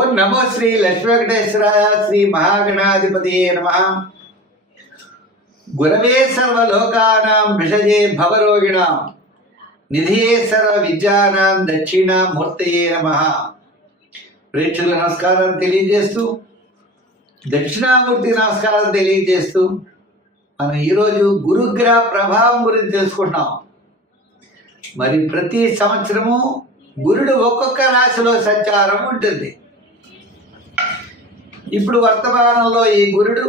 ఓం నమో శ్రీ లక్ష్మీ వెంకటేశ్వరాయ శ్రీ మహాగణాధిపతియే నమః. గురవే సర్వలోకానాం విషజే భవరోగిణాం నిధియే సర్వ విద్యానాం దక్షిణామూర్తయే నమః. ప్రేక్షకుల నమస్కారం తెలియజేస్తూ, దక్షిణామూర్తి నమస్కారం తెలియజేస్తూ మనం ఈరోజు గురుగ్రహ ప్రభావం గురించి తెలుసుకుంటున్నాం. మరి ప్రతి సంవత్సరము గురుడు ఒక్కొక్క రాశిలో సంచారం ఉంటుంది. ఇప్పుడు వర్తమానంలో ఈ గురుడు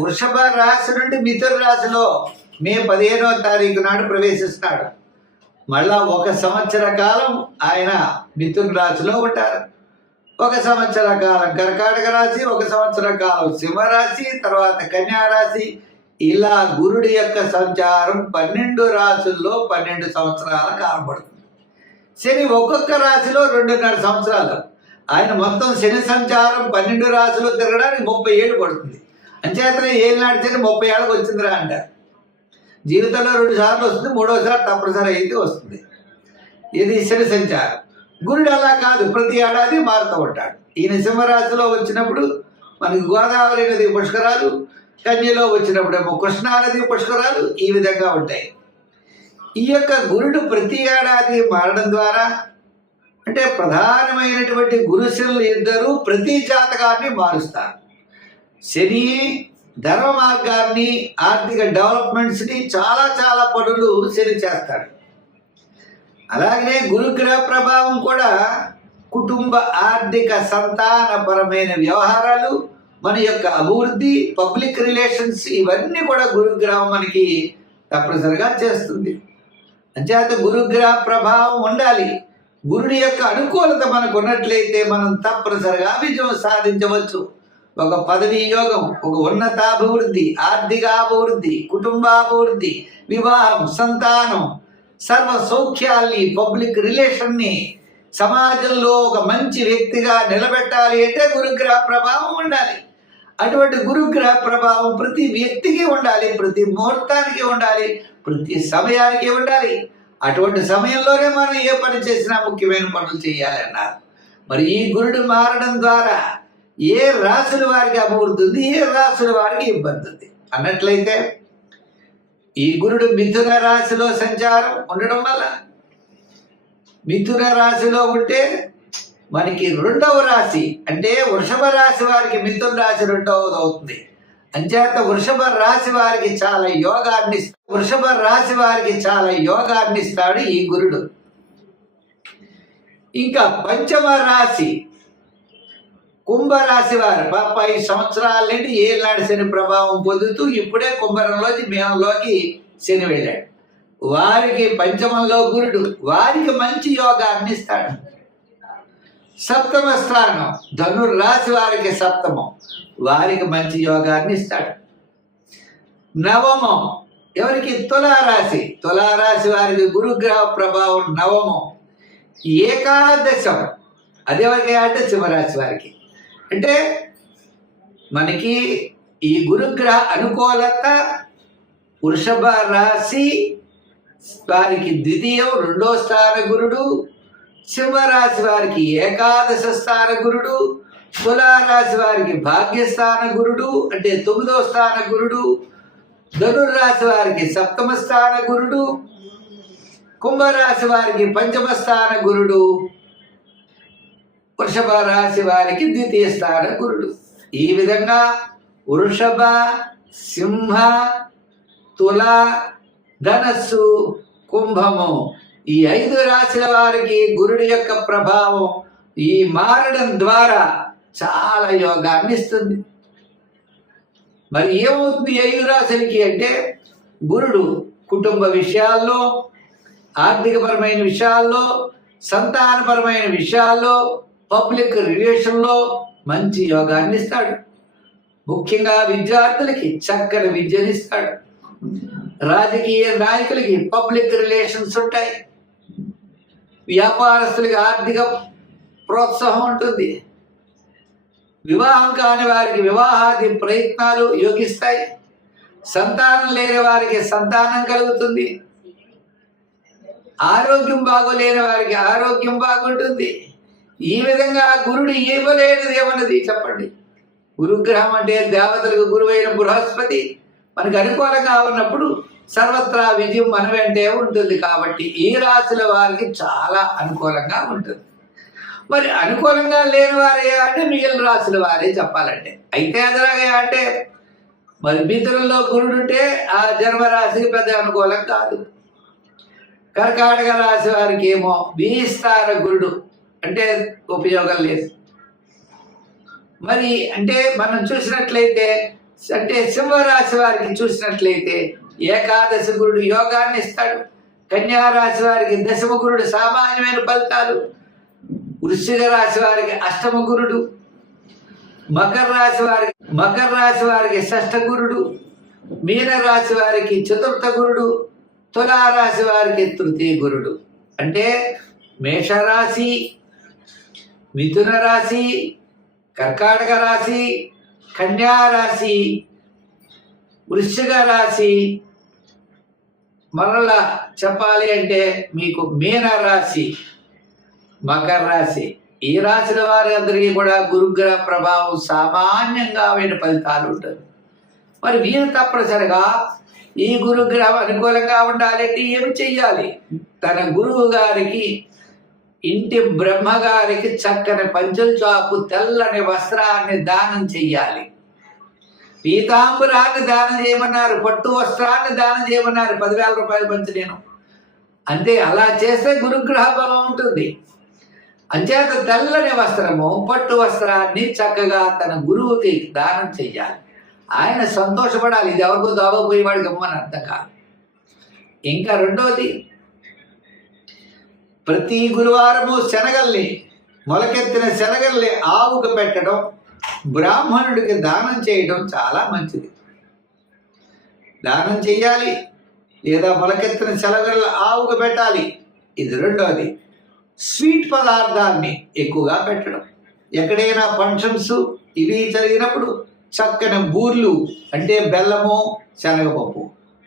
వృషభ రాశి నుండి మిథున రాశిలో మే 15వ తారీఖు నాడు ప్రవేశిస్తున్నాడు. మళ్ళా 1 సంవత్సర కాలం ఆయన మిథున రాశిలో ఉంటారు. 1 సంవత్సర కాలం కర్కాటక రాశి, 1 సంవత్సర కాలం సింహరాశి, తర్వాత కన్యా రాశి. ఇలా గురుడి యొక్క సంచారం 12 రాశుల్లో 12 సంవత్సరాల కాలం పడుతుంది. శని ఒక్కొక్క రాశిలో 2.5 సంవత్సరాలు. ఆయన మొత్తం శని సంచారం 12 రాశులు తిరగడానికి 30 ఏళ్ళు పడుతుంది. అంచేతనే ఏళ్ళనాటి శని 30 ఏళ్ళకి వచ్చిందిరా అంటారు. జీవితంలో 2 సార్లు వస్తుంది, 3వసారి తప్పనిసరి అయితే వస్తుంది. ఇది శని సంచారం. గురుడు అలా కాదు, ప్రతి ఏడాది మారుతూ ఉంటాడు. ఈయన సింహరాశిలో వచ్చినప్పుడు మనకి గోదావరి నది పుష్కరాలు, కన్యలో వచ్చినప్పుడేమో కృష్ణా నది పుష్కరాలు, ఈ విధంగా ఉంటాయి. ఈ యొక్క గురుడు ప్రతి ఏడాది మారడం ద్వారా, అంటే ప్రధానమైనటువంటి గురుశనులు ఇద్దరు ప్రతి జాతకాన్ని మారుస్తారు. శని ధర్మ మార్గాన్ని, ఆర్థిక డెవలప్మెంట్స్ని చాలా పనులు శని చేస్తాడు. అలాగనే గురుగ్రహ ప్రభావం కూడా కుటుంబ ఆర్థిక సంతానపరమైన వ్యవహారాలు, మన యొక్క అభివృద్ధి, పబ్లిక్ రిలేషన్స్, ఇవన్నీ కూడా గురుగ్రహం మనకి తప్పనిసరిగా చేస్తుంది. అంచేత గురుగ్రహ ప్రభావం ఉండాలి. గురుడి యొక్క అనుకూలత మనకు ఉన్నట్లయితే మనం తప్పనిసరిగా విజయం సాధించవచ్చు. ఒక పదవీ యోగం, ఒక ఉన్నతాభివృద్ధి, ఆర్థికాభివృద్ధి, కుటుంబాభివృద్ధి, వివాహం, సంతానం, సర్వ సౌఖ్యాల్ని, పబ్లిక్ రిలేషన్ని, సమాజంలో ఒక మంచి వ్యక్తిగా నిలబెట్టాలి అంటే గురుగ్రహ ప్రభావం ఉండాలి. అటువంటి గురుగ్రహ ప్రభావం ప్రతి వ్యక్తికి ఉండాలి, ప్రతి ముహూర్తానికి ఉండాలి, ప్రతి సమయానికి ఉండాలి. అటువంటి సమయంలోనే మనం ఏ పని చేసినా ముఖ్యమైన పనులు చేయాలి అన్నారు. మరి ఈ గురుడు మారడం ద్వారా ఏ రాశుల వారికి అభివృద్ధి ఉంది, ఏ రాశుల వారికి ఇబ్బంది ఉంది అన్నట్లయితే, ఈ గురుడు మిథున రాశిలో సంచారం ఉండడం వల్ల, మిథున రాశిలో ఉంటే మనకి 2వ రాశి అంటే వృషభ రాశి వారికి మిథున రాశి 2వది అవుతుంది. అంచేత వృషభ రాశి వారికి చాలా యోగాన్ని ఇస్తాడు ఈ గురుడు. ఇంకా 5వ రాశి కుంభరాశి వారు 5 సంవత్సరాల నుండి ఏళ్ళనాడు శని ప్రభావం పొందుతూ ఇప్పుడే కుంభరంలోకి మేనంలోకి శని వెళ్ళాడు. వారికి 5మంలో గురుడు, వారికి మంచి యోగాన్ని ఇస్తాడు. 7వ స్థానం ధనుర్రాశి వారికి 7మం, వారికి మంచి యోగాన్ని ఇస్తాడు. 9మం ఎవరికి? తులారాశి వారికి గురుగ్రహ ప్రభావం 9మం. 11వ అదెవరికి అంటే సింహరాశి వారికి. అంటే మనకి ఈ గురుగ్రహ అనుకూలత వృషభ రాశి వారికి 2వ 2వ స్థాన గురుడు, సింహరాశి వారికి 11వ స్థాన గురుడు, తులారాశి వారికి భాగ్యస్థాన గురుడు అంటే 9వ స్థాన గురుడు, ధనుర్రాశి వారికి 7వ స్థాన గురుడు, కుంభరాశి వారికి 5వ స్థాన గురుడు, వృషభ రాశి వారికి 2వ స్థాన గురుడు. ఈ విధంగా వృషభ, సింహ, తుల, ధనస్సు, కుంభము, ఈ 5 రాశుల వారికి గురుడి యొక్క ప్రభావం ఈ మారడం ద్వారా చాలా యోగాన్ని ఇస్తుంది. మరి ఏమవుతుంది 5 రాశులకి అంటే, గురుడు కుటుంబ విషయాల్లో, ఆర్థికపరమైన విషయాల్లో, సంతానపరమైన విషయాల్లో, పబ్లిక్ రిలేషన్లో మంచి యోగాన్ని ఇస్తాడు. ముఖ్యంగా విద్యార్థులకి చక్కని విద్యనిస్తాడు. రాజకీయ నాయకులకి పబ్లిక్ రిలేషన్స్ ఉంటాయి. వ్యాపారస్తులకి ఆర్థిక ప్రోత్సాహం ఉంటుంది. వివాహం కాని వారికి వివాహాది ప్రయత్నాలు యోగిస్తాయి. సంతానం లేని వారికి సంతానం కలుగుతుంది. ఆరోగ్యం బాగోలేని వారికి ఆరోగ్యం బాగుంటుంది. ఈ విధంగా గురుడు ఇవ్వలేనిది ఏమన్నది చెప్పండి. గురుగ్రహం అంటే దేవతలకు గురువైన బృహస్పతి మనకు అనుకూలంగా ఉన్నప్పుడు సర్వత్రా విజయం మన వెంటే ఉంటుంది. కాబట్టి ఈ రాశుల వారికి చాలా అనుకూలంగా ఉంటుంది. మరి అనుకూలంగా లేని వారే అంటే మిగిలిన రాశుల వారే చెప్పాలంటే. అయితే ఎదురగా అంటే మరి మిత్రుల్లో గురుడు ఉంటే ఆ జన్మరాశికి పెద్ద అనుకూలం కాదు. కర్కాటక రాశి వారికి ఏమో వీస్తార గురుడు అంటే ఉపయోగం లేదు. మరి అంటే మనం చూసినట్లయితే అంటే సింహరాశి వారికి చూసినట్లయితే ఏకాదశి గురుడు యోగాన్ని ఇస్తాడు. కన్యారాశి వారికి దశమ గురుడు సామాన్యమైన ఫలితాలు. వృశ్చిక రాశి వారికి అష్టమ గురుడు. మకర రాశి వారికి షష్ఠ గురుడు. మీన రాశి వారికి చతుర్థ గురుడు. తులారాశి వారికి తృతీయ గురుడు. అంటే మేషరాశి, మిథున రాశి, కర్కాటక రాశి, కన్యా రాశి, వృశ్చిక రాశి, మరలా చెప్పాలి అంటే మీకు మీన రాశి, మకర రాశి, ఈ రాశుల వారి అందరికీ కూడా గురుగ్రహ ప్రభావం సామాన్యంగా అయిన ఫలితాలు ఉంటుంది. మరి వీరు తప్పనిసరిగా ఈ గురుగ్రహం అనుకూలంగా ఉండాలంటే ఏమి చెయ్యాలి? తన గురువు గారికి, ఇంటి బ్రహ్మగారికి చక్కని పంచుల చాపు తెల్లని వస్త్రాన్ని దానం చెయ్యాలి. పీతాంబరాన్ని దానం చేయమన్నారు, పట్టు వస్త్రాన్ని దానం చేయమన్నారు. 10,000 రూపాయలు పంచి నేను అంతే. అలా చేస్తే గురుగ్రహ బలం ఉంటుంది. అంచేత తెల్లని వస్త్రము, పట్టు వస్త్రాన్ని చక్కగా తన గురువుకి దానం చెయ్యాలి. ఆయన సంతోషపడాలి. ఇది ఎవరికో దావపోయేవాడు గమ్మని అర్థం కాదు. ఇంకా రెండవది, ప్రతి గురువారము శనగల్ని, మొలకెత్తిన శనగల్ని ఆవుకు పెట్టడం, బ్రాహ్మణుడికి దానం చేయడం చాలా మంచిది. దానం చెయ్యాలి లేదా మొలకెత్తిన శనగల్ని ఆవుకు పెట్టాలి. ఇది రెండవది. స్వీట్ పదార్థాన్ని ఎక్కువగా పెట్టడం. ఎక్కడైనా ఫంక్షన్స్ ఇవి జరిగినప్పుడు చక్కని బూర్లు అంటే బెల్లము, శనగపప్పు,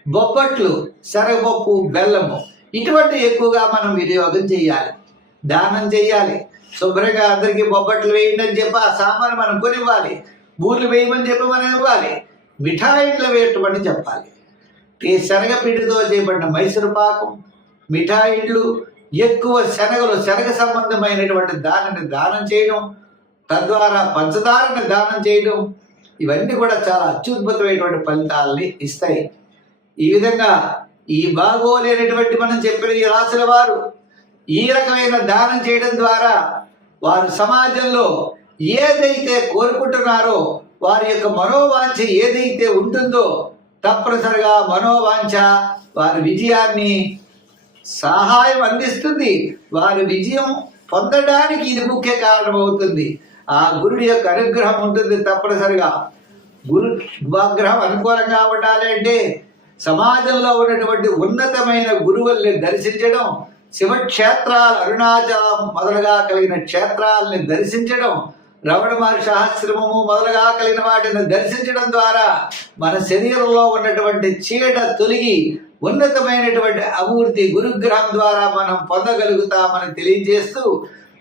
బొబ్బట్లు, శనగపప్పు, బెల్లము, ఇటువంటి ఎక్కువగా మనం వినియోగం చేయాలి, దానం చేయాలి. శుభ్రంగా అందరికీ బొబ్బట్లు వేయండి అని చెప్పి ఆ సామాను మనం కొనివ్వాలి. బూర్లు వేయమని చెప్పి మనం ఇవ్వాలి. మిఠాయిలు వేయటమని చెప్పాలి. ఈ శనగపిండితో చేయబడిన మైసూరు పాకం, మిఠాయిళ్ళు, ఎక్కువ శనగలు, శనగ సంబంధమైనటువంటి దానిని దానం చేయడం, తద్వారా పంచదారని దానం చేయడం, ఇవన్నీ కూడా చాలా అత్యద్భుతమైనటువంటి ఫలితాలని ఇస్తాయి. ఈ విధంగా ఈ బాగోలేనటువంటి మనం చెప్పిన ఈ రాశుల వారు ఈ రకమైన దానం చేయడం ద్వారా వారు సమాజంలో ఏదైతే కోరుకుంటున్నారో, వారి యొక్క మనోవాంఛ ఏదైతే ఉంటుందో తప్పనిసరిగా మనోవాంఛ వారి విజయాన్ని సహాయం అందిస్తుంది. వారి విజయం పొందడానికి ఇది ముఖ్య కారణం అవుతుంది. ఆ గురుడి యొక్క అనుగ్రహం ఉంటుంది. తప్పనిసరిగా గురుగ్రహం అనుకూలంగా ఉండాలి అంటే సమాజంలో ఉన్నటువంటి ఉన్నతమైన గురువుల్ని దర్శించడం, శివక్షేత్రాలు, అరుణాచలం మొదలుగా కలిగిన క్షేత్రాలని దర్శించడం, రమణ మహర్షి ఆశ్రమము మొదలుగా కలిగిన వాటిని దర్శించడం ద్వారా మన శరీరంలో ఉన్నటువంటి చీడ తొలగి ఉన్నతమైనటువంటి అభివృద్ధి గురుగ్రహం ద్వారా మనం పొందగలుగుతామని తెలియజేస్తూ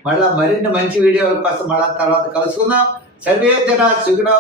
మళ్ళా మరిన్ని మంచి వీడియోల కోసం మళ్ళా తర్వాత కలుసుకుందాం. సర్వే జన సుఖినో